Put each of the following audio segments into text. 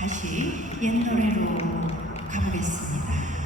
다시 옛 노래로 가보겠습니다.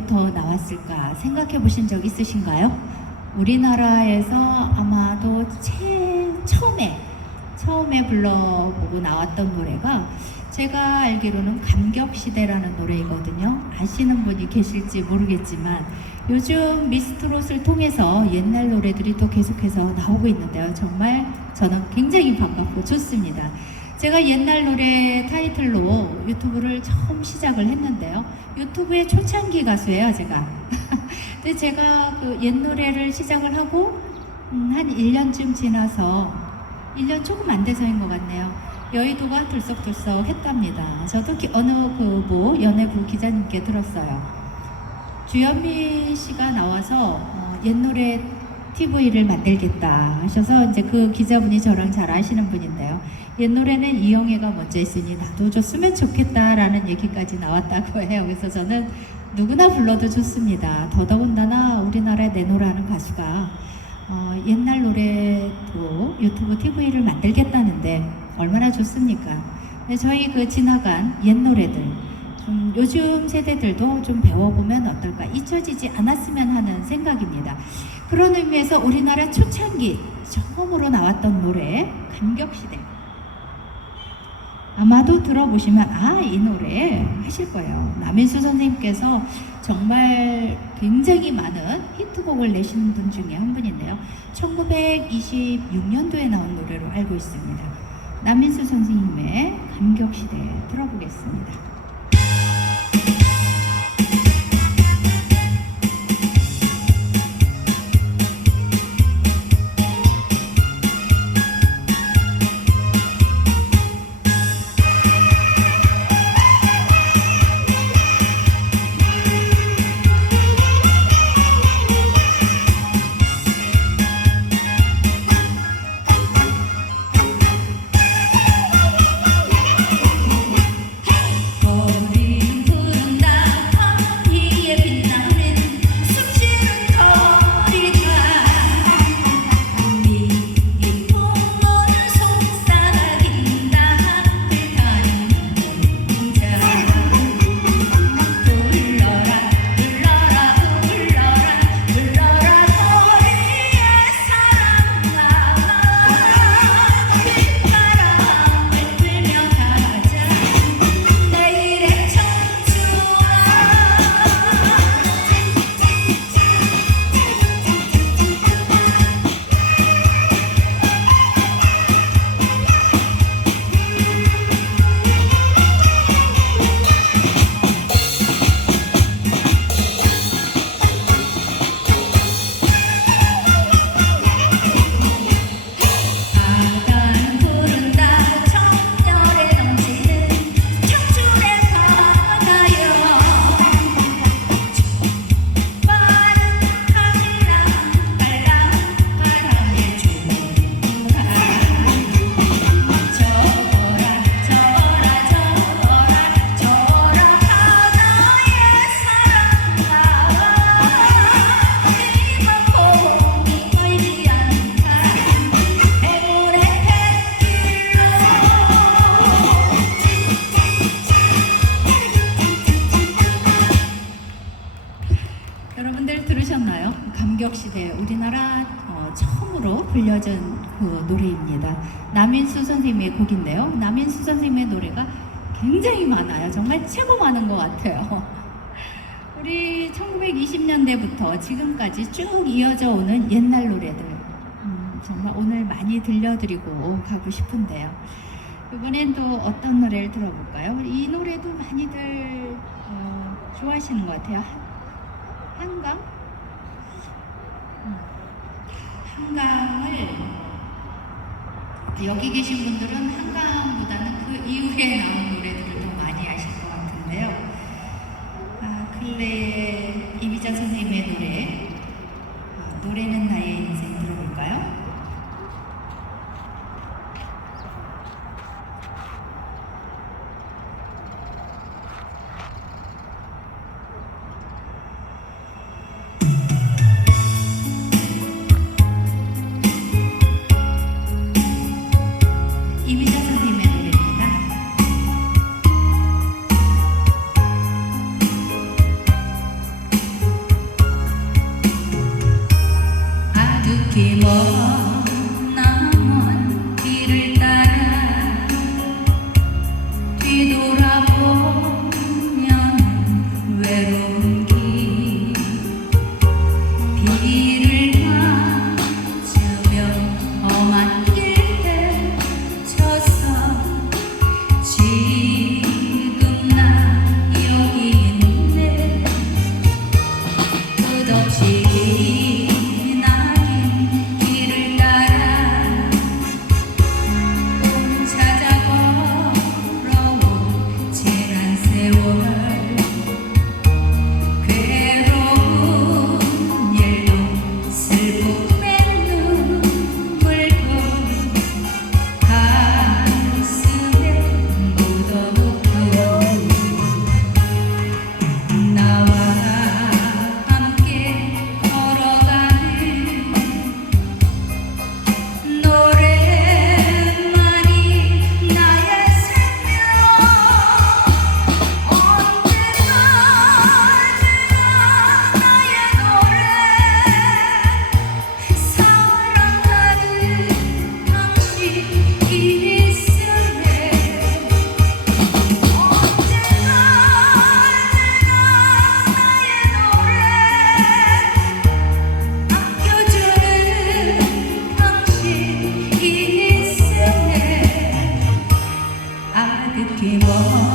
년도에부터 나왔을까 생각해 보신 적 있으신가요? 우리나라에서 아마도 제일 처음에 처음에 불러보고 나왔던 노래가 제가 알기로는 감격시대라는 노래이거든요. 아시는 분이 계실지 모르겠지만 요즘 미스트롯을 통해서 옛날 노래들이 또 계속해서 나오고 있는데요. 정말 저는 굉장히 반갑고 좋습니다. 제가 옛날 노래 타이틀로 유튜브를 처음 시작을 했는데요. 유튜브의 초창기 가수예요, 제가. 근데 제가 그 옛 노래를 시작을 하고 음, 한 1년쯤 지나서 1년 조금 안 돼서인 것 같네요. 여의도가 들썩들썩 했답니다. 저도 기- 어느 그 뭐 연예부 기자님께 들었어요. 주현미 씨가 나와서 어, 옛 노래 TV를 만들겠다 하셔서 이제 그 기자분이 저랑 잘 아시는 분인데요. 옛 노래는 이영애가 먼저 했으니 나도 줬으면 좋겠다라는 얘기까지 나왔다고 해요. 그래서 저는 누구나 불러도 좋습니다. 더더군다나 우리나라에 내노라는 가수가 어, 옛날 노래도 유튜브 TV를 만들겠다는데 얼마나 좋습니까? 근데 저희 그 지나간 옛 노래들 좀 요즘 세대들도 좀 배워보면 어떨까 잊혀지지 않았으면 하는 생각입니다. 그런 의미에서 우리나라 초창기 처음으로 나왔던 노래 감격시대 아마도 들어보시면 아 이 노래 하실 거예요. 남인수 선생님께서 정말 굉장히 많은 히트곡을 내신 분 중에 한 분인데요. 1926년도에 나온 노래로 알고 있습니다. 남인수 선생님의 감격시대 들어보겠습니다. 민격시대 우리나라 어, 처음으로 불려진 그 노래입니다. 남인수 선생님의 곡인데요. 남인수 선생님의 노래가 굉장히 많아요. 정말 최고 많은 것 같아요. 우리 1920년대부터 지금까지 쭉 이어져 오는 옛날 노래들 음, 정말 오늘 많이 들려드리고 가고 싶은데요. 이번엔 또 어떤 노래를 들어볼까요? 이 노래도 많이들 어, 좋아하시는 것 같아요. 한- 한강? 음, 한강을 여기 계신 분들은 한강보다는 그 이후에 나온 给我。